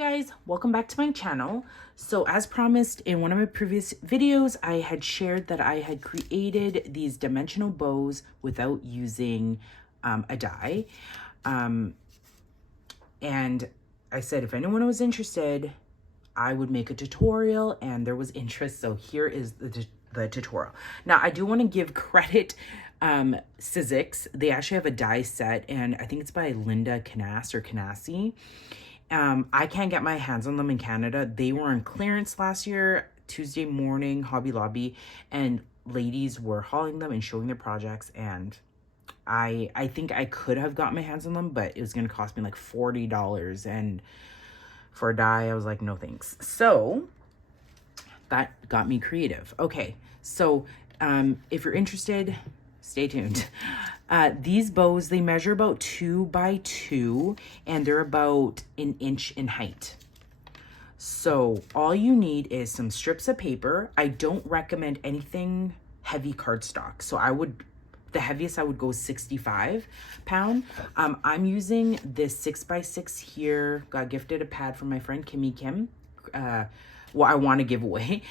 guys, welcome back to my channel. So as promised in one of my previous videos, I had shared that I had created these dimensional bows without using a die. And I said if anyone was interested, I would make a tutorial, and there was interest. So here is the tutorial. Now I do want to give credit Sizzix. They actually have a die set, and I think it's by Linda Canas or Canassi. I can't get my hands on them in Canada. They were on clearance last year, Tuesday morning, Hobby Lobby, and ladies were hauling them and showing their projects. And I think I could have got my hands on them, but it was going to cost me like $40. And for a die, I was like, no thanks. So that got me creative. Okay, so if you're interested, stay tuned. These bows, they measure about 2 by 2 and they're about an inch in height. So all you need is some strips of paper. I don't recommend anything heavy cardstock. So the heaviest I would go 65 pound. I'm using this 6x6 here. Got gifted a pad from my friend Kimmy Kim. Well, I want to give away.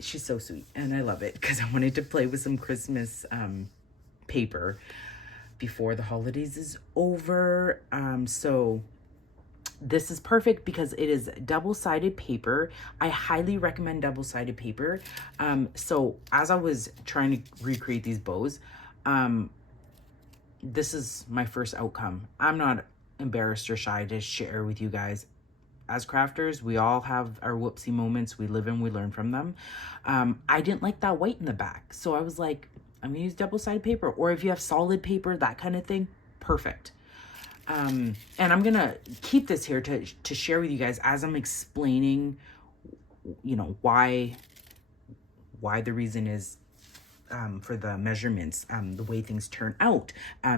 She's so sweet and I love it because I wanted to play with some Christmas paper before the holidays is over. So this is perfect because it is double-sided paper. I highly recommend double-sided paper. So as I was trying to recreate these bows, this is my first outcome. I'm not embarrassed or shy to share with you guys. As crafters, we all have our whoopsie moments. We live and we learn from them. I didn't like that white in the back. So I was like, I'm gonna use double-sided paper, or if you have solid paper, that kind of thing, perfect. And I'm gonna keep this here to share with you guys as I'm explaining, you know, why the reason is for the measurements, the way things turn out,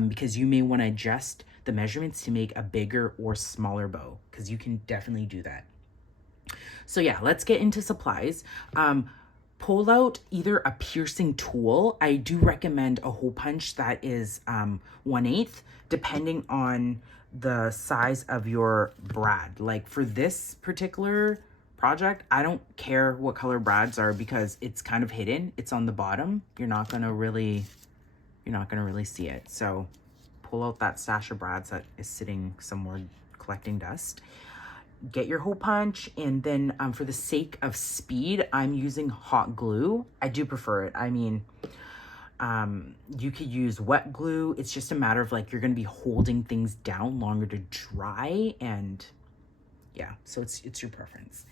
because you may want to adjust the measurements to make a bigger or smaller bow, because you can definitely do that. So yeah, let's get into supplies. Pull out either a piercing tool. I do recommend a hole punch that is 1/8, depending on the size of your brad. Like for this particular project, I don't care what color brads are because it's kind of hidden. It's on the bottom. You're not gonna really see it. So pull out that stash of brads that is sitting somewhere collecting dust. Get your hole punch, and then for the sake of speed, I'm using hot glue. I do prefer it. I mean, you could use wet glue. It's just a matter of like, you're going to be holding things down longer to dry, and yeah, so it's your preference.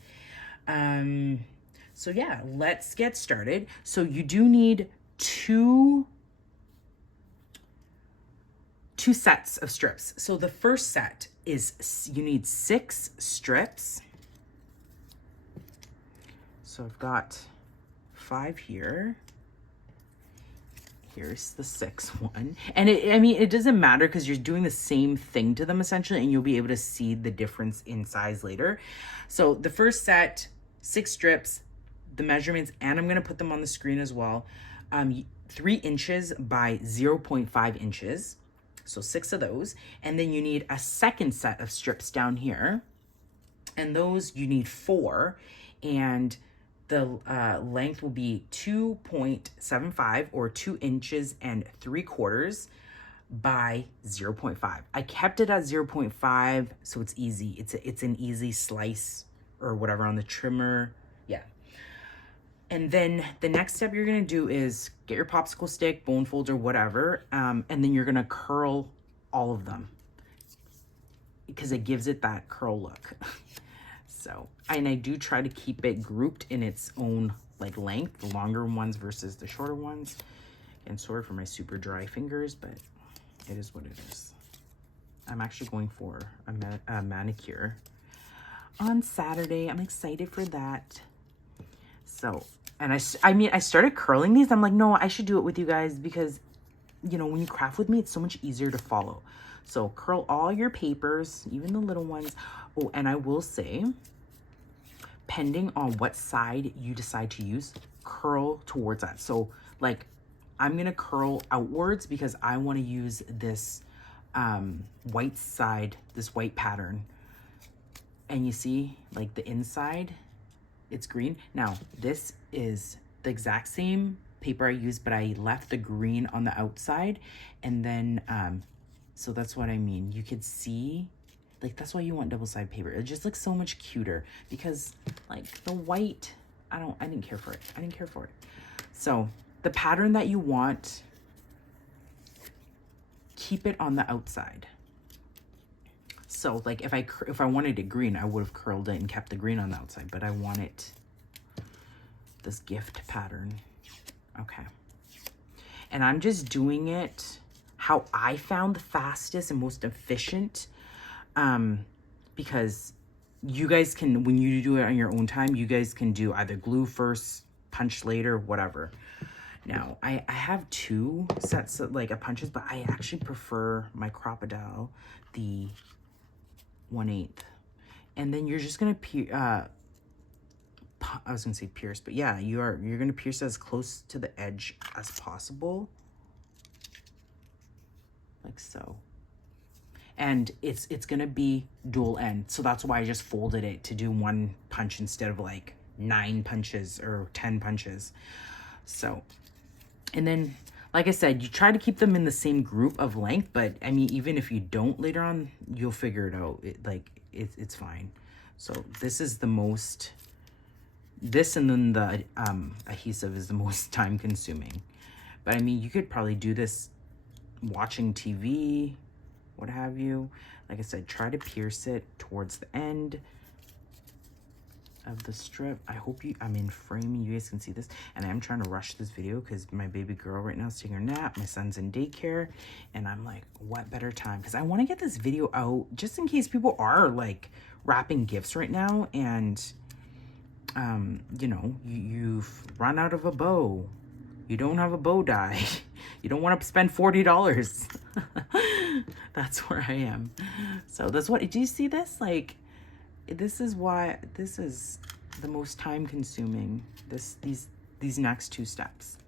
So yeah, let's get started. So you do need two sets of strips. So the first set is, you need 6 strips. So I've got 5 here. Here's the 6th one. And it doesn't matter because you're doing the same thing to them essentially, and you'll be able to see the difference in size later. So the first set, 6 strips, the measurements, and I'm gonna put them on the screen as well. 3 inches by 0.5 inches. So 6 of those. And then you need a second set of strips down here. And those you need 4. And the length will be 2.75 or 2 inches and 3/4 by 0.5. I kept it at 0.5 so it's easy. It's an easy slice or whatever on the trimmer. Yeah. And then the next step you're gonna do is get your popsicle stick, bone folder, whatever, and then you're gonna curl all of them because it gives it that curl look. So, and I do try to keep it grouped in its own like length, the longer ones versus the shorter ones. And sorry for my super dry fingers, but it is what it is. I'm actually going for a manicure on Saturday. I'm excited for that. So, and I started curling these. I'm like, no, I should do it with you guys because, you know, when you craft with me, it's so much easier to follow. So curl all your papers, even the little ones. Oh, and I will say, depending on what side you decide to use, curl towards that. So like, I'm going to curl outwards because I want to use this white side, this white pattern And you see like the inside, it's green. Now this is the exact same paper I used, but I left the green on the outside. And then, so that's what I mean. You could see, like, that's why you want double-sided paper. It just looks so much cuter, because like the white, I didn't care for it. I didn't care for it. So the pattern that you want, keep it on the outside. So like if I wanted it green, I would have curled it and kept the green on the outside, but I want it this gift pattern. Okay. And I'm just doing it how I found the fastest and most efficient, because you guys can, when you do it on your own time, you guys can do either glue first, punch later, whatever. Now, I have 2 sets of like punches, but I actually prefer my crop-a-dile, the 1/8. And then you're just gonna I was gonna say pierce, but yeah, you're gonna pierce as close to the edge as possible, like so. And it's gonna be dual end, so that's why I just folded it to do 1 punch instead of like 9 punches or 10 punches. So, and then like I said, you try to keep them in the same group of length, but I mean, even if you don't later on, you'll figure it out. It's fine. So this is the most, this and then the adhesive is the most time consuming. But I mean, you could probably do this watching TV, what have you. Like I said, try to pierce it towards the end of the strip. I hope I'm in frame and you guys can see this. And I'm trying to rush this video because my baby girl right now is taking her nap. My son's in daycare. And I'm like, what better time? Because I want to get this video out just in case people are like wrapping gifts right now. And, you know, you've run out of a bow. You don't have a bow die. You don't want to spend $40. That's where I am. So that's what, do you see this? Like, this is why this is the most time consuming, these next 2 steps.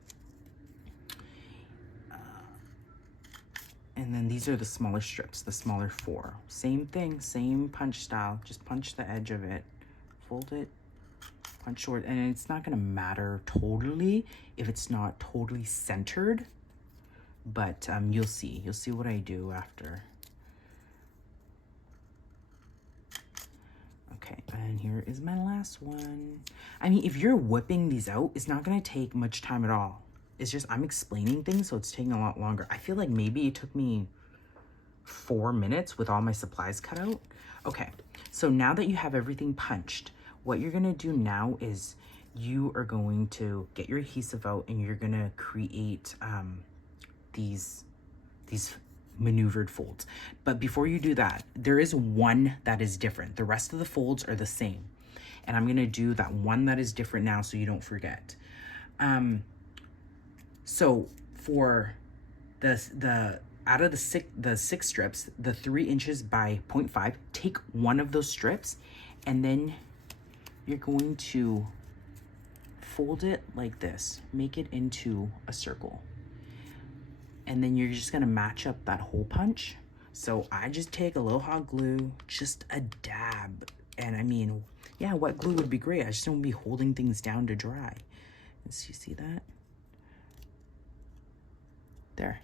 And then these are the smaller strips, the smaller 4. Same thing, same punch style. Just punch the edge of it, fold it, punch short. And it's not gonna matter totally if it's not totally centered, but you'll see what I do after. Okay, and here is my last one. I mean, if you're whipping these out, it's not gonna take much time at all. It's just I'm explaining things, so it's taking a lot longer. I feel like maybe it took me 4 minutes with all my supplies cut out. Okay, so now that you have everything punched, what you're gonna do now is you are going to get your adhesive out and you're gonna create these maneuvered folds. But before you do that, there is one that is different. The rest of the folds are the same. And I'm gonna do that one that is different now so you don't forget. So for the out of the 6 strips, the 3 inches by 0.5, take one of those strips and then you're going to fold it like this, make it into a circle. And then you're just gonna match up that hole punch. So I just take a little hot glue, just a dab. And I mean, yeah, wet glue would be great. I just don't be holding things down to dry. So you see that? There,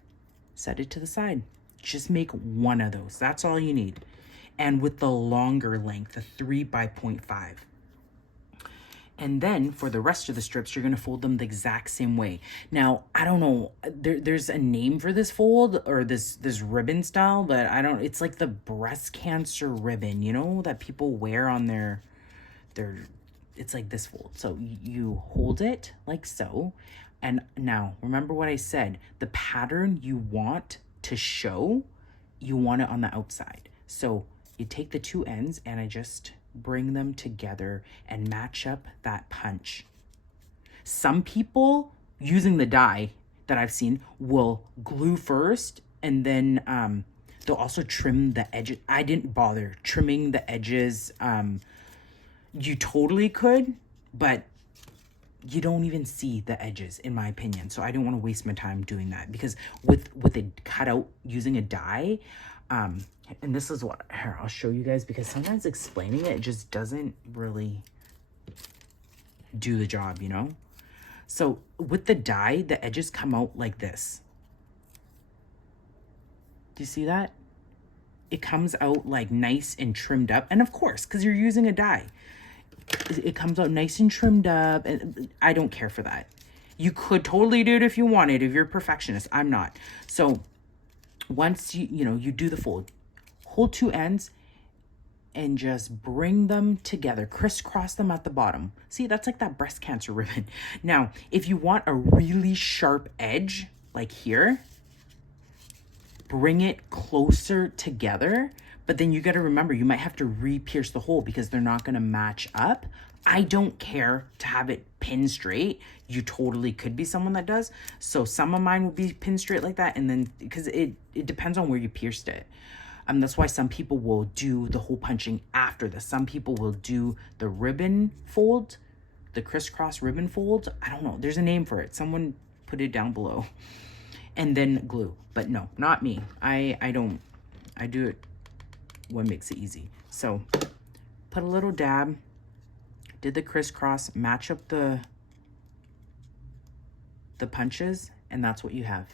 set it to the side. Just make one of those, that's all you need. And with the longer length, the 3 by 0.5. And then for the rest of the strips, you're gonna fold them the exact same way. Now, I don't know, there's a name for this fold or this ribbon style, but I don't, it's like the breast cancer ribbon, you know, that people wear on their, it's like this fold. So you hold it like so. And now, remember what I said, the pattern you want to show, you want it on the outside. So you take the 2 ends and I just bring them together and match up that punch. Some people using the die that I've seen will glue first and then they'll also trim the edges. I didn't bother trimming the edges. You totally could, but you don't even see the edges in my opinion. So I don't want to waste my time doing that because with it cut out using a die, And this is what, here, I'll show you guys, because sometimes explaining it just doesn't really do the job, you know? So with the die, the edges come out like this. Do you see that? It comes out like nice and trimmed up. And of course, because you're using a die, it comes out nice and trimmed up. And I don't care for that. You could totally do it if you wanted, if you're a perfectionist. I'm not. So once you do the fold, hold two ends and just bring them together, crisscross them at the bottom. See, that's like that breast cancer ribbon. Now, if you want a really sharp edge, like here, bring it closer together, but then you got to remember, you might have to re-pierce the hole because they're not going to match up. I don't care to have it pin straight. You totally could be someone that does. So some of mine will be pin straight like that, and then because it depends on where you pierced it. That's why some people will do the hole punching after this. Some people will do the ribbon fold, the crisscross ribbon fold. I don't know. There's a name for it. Someone put it down below. And then glue. But no, not me. I don't. I do it what makes it easy. So put a little dab. Did the crisscross, match up the punches, and that's what you have.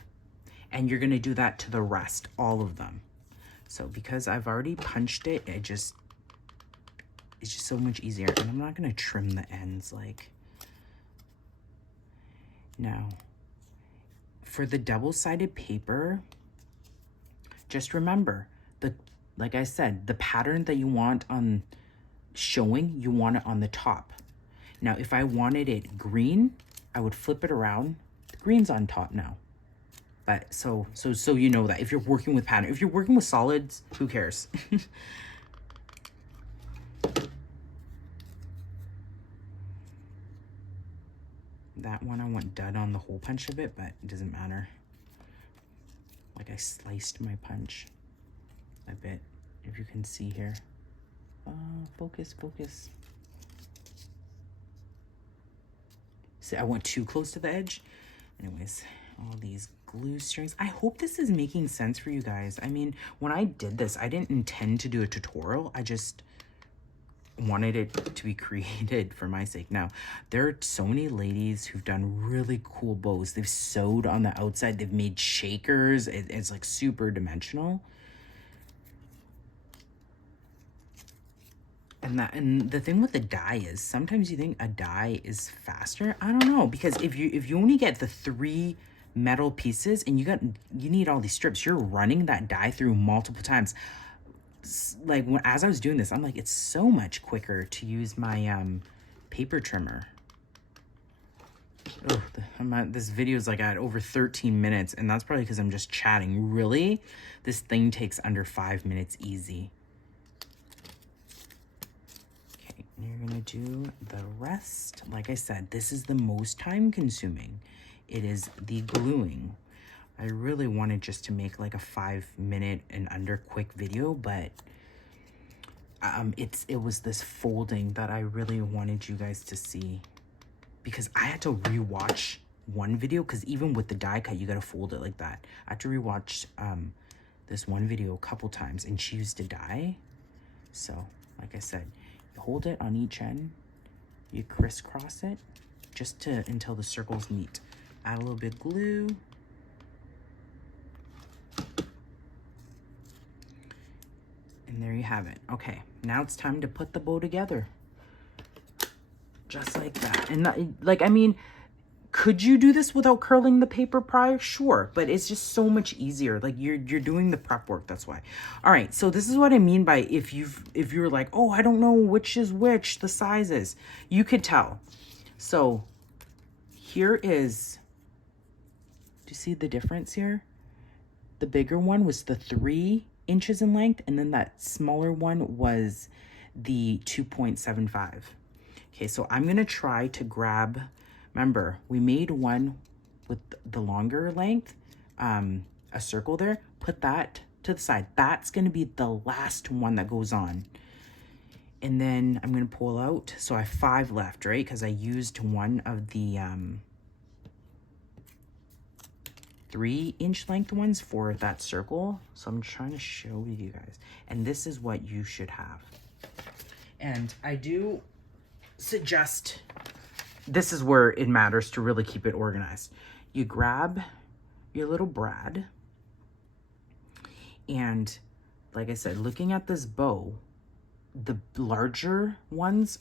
And you're going to do that to the rest, all of them. So because I've already punched it, it's just so much easier. And I'm not going to trim the ends like. Now, for the double-sided paper, just remember, like I said, the pattern that you want on showing, you want it on the top. Now, if I wanted it green, I would flip it around. The green's on top now. But so you know that if you're working with pattern, if you're working with solids, who cares? That one I want done on the hole punch of it, but it doesn't matter. Like I sliced my punch a bit, if you can see here. Focus. See, I went too close to the edge. Anyways, all these glue strings. I hope this is making sense for you guys. I mean, when I did this, I didn't intend to do a tutorial. I just wanted it to be created for my sake. Now, there are so many ladies who've done really cool bows. They've sewed on the outside. They've made shakers. It's like super dimensional. And the thing with the die is sometimes you think a die is faster. I don't know, because if you only get the 3 metal pieces and you need all these strips, you're running that die through multiple times. Like as I was doing this, I'm like, it's so much quicker to use my paper trimmer. Oh, this video is like at over 13 minutes, and that's probably because I'm just chatting. Really, this thing takes under 5 minutes easy. You're gonna do the rest. Like I said, this is the most time consuming. It is the gluing. I really wanted just to make like a 5-minute and under quick video, but it was this folding that I really wanted you guys to see, because I had to rewatch one video, because even with the die cut, you gotta fold it like that. I had to rewatch this one video a couple times, and she used a die. So, like I said, hold it on each end, you crisscross it just until the circles meet. Add a little bit of glue. And there you have it. Okay, now it's time to put the bow together. Just like that. And like, I mean, could you do this without curling the paper prior? Sure, but it's just so much easier. Like you're doing the prep work, that's why. All right, so this is what I mean by if you're like, oh, I don't know which is which, the sizes. You could tell. So here is, do you see the difference here? The bigger one was the 3 inches in length, and then that smaller one was the 2.75. Okay, so I'm gonna try to grab. Remember, we made one with the longer length, a circle there. Put that to the side. That's going to be the last one that goes on. And then I'm going to pull out. So I have 5 left, right? Because I used one of the 3-inch length ones for that circle. So I'm trying to show you guys. And this is what you should have. And I do suggest, this is where it matters to really keep it organized. You grab your little brad, and like I said, looking at this bow, the larger ones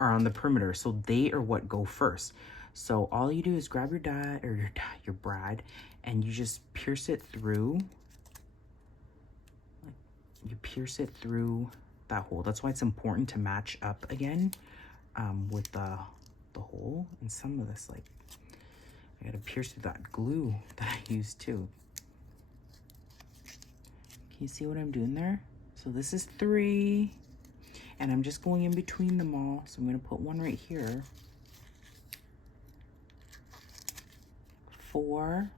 are on the perimeter, so they are what go first. So all you do is grab your die or your brad, and you just pierce it through. You pierce it through that hole. That's why it's important to match up again with the hole. And some of this, like, I gotta pierce through that glue that I used too. Can you see what I'm doing there? So this is 3, and I'm just going in between them all. So I'm gonna put one right here. 4,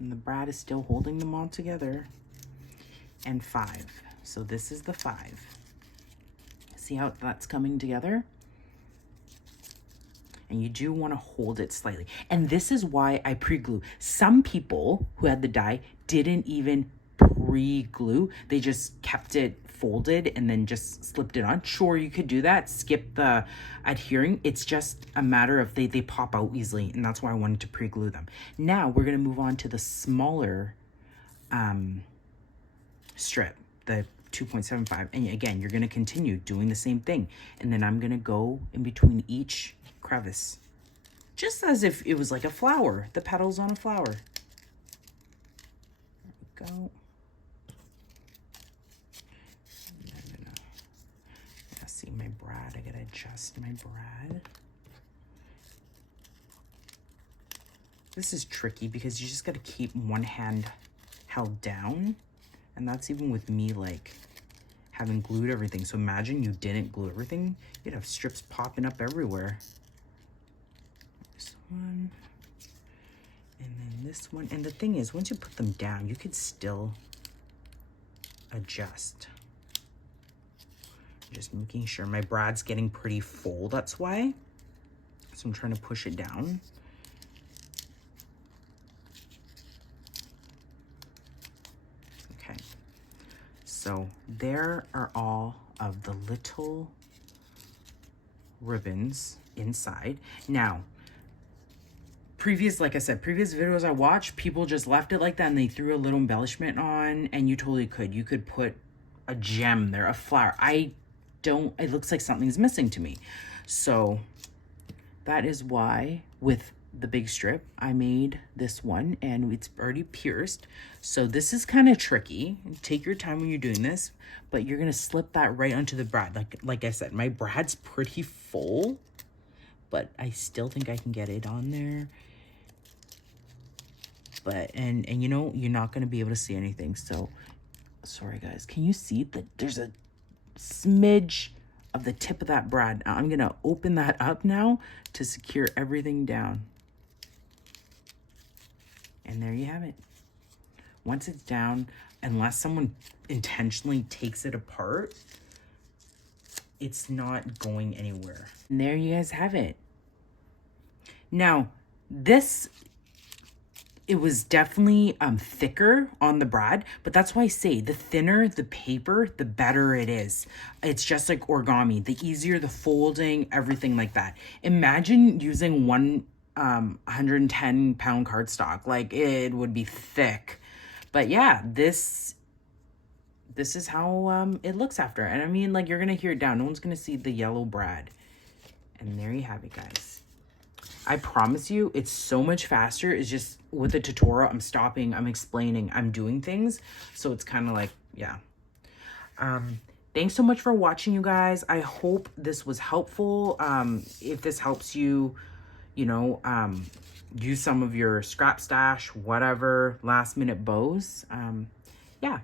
and the brad is still holding them all together, and 5. So this is the 5. See how that's coming together? And you do want to hold it slightly. And this is why I pre-glue. Some people who had the die didn't even pre-glue. They just kept it folded and then just slipped it on. Sure, you could do that. Skip the adhering. It's just a matter of they pop out easily. And that's why I wanted to pre-glue them. Now we're going to move on to the smaller strip, the 2.75. And again, you're going to continue doing the same thing. And then I'm going to go in between each crevice, just as if it was like a flower, the petals on a flower. There we go. I gotta see my brad. I gotta adjust my brad. This is tricky because you just gotta keep one hand held down, and that's even with me like having glued everything. So imagine you didn't glue everything, you'd have strips popping up everywhere. This one, and then this one. And the thing is, once you put them down, you could still adjust. Just making sure my brad's getting pretty full, that's why. So I'm trying to push it down. Okay, so there are all of the little ribbons inside. Now, like I said, previous videos I watched, people just left it like that and they threw a little embellishment on, and you totally could. You could put a gem there, a flower. It looks like something's missing to me. So that is why with the big strip, I made this one, and it's already pierced. So this is kind of tricky. Take your time when you're doing this, but you're gonna slip that right onto the brad. Like I said, my brad's pretty full, but I still think I can get it on there. But, and you know, you're not going to be able to see anything. So, sorry guys, can you see that there's a smidge of the tip of that brad? I'm going to open that up now to secure everything down. And there you have it. Once it's down, unless someone intentionally takes it apart, it's not going anywhere. And there you guys have it. Now, this, it was definitely thicker on the brad, but that's why I say the thinner the paper, the better it is. It's just like origami. The easier the folding, everything like that. Imagine using 110-pound cardstock. Like, it would be thick. But yeah, this is how it looks after. And I mean, like, you're going to hear it down. No one's going to see the yellow brad. And there you have it, guys. I promise you, it's so much faster. It's just with the tutorial, I'm stopping, I'm explaining, I'm doing things. So it's kind of like, yeah. Thanks so much for watching, you guys. I hope this was helpful. If this helps you, you know, use some of your scrap stash, whatever, last minute bows. Yeah.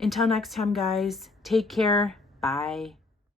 Until next time, guys, take care. Bye.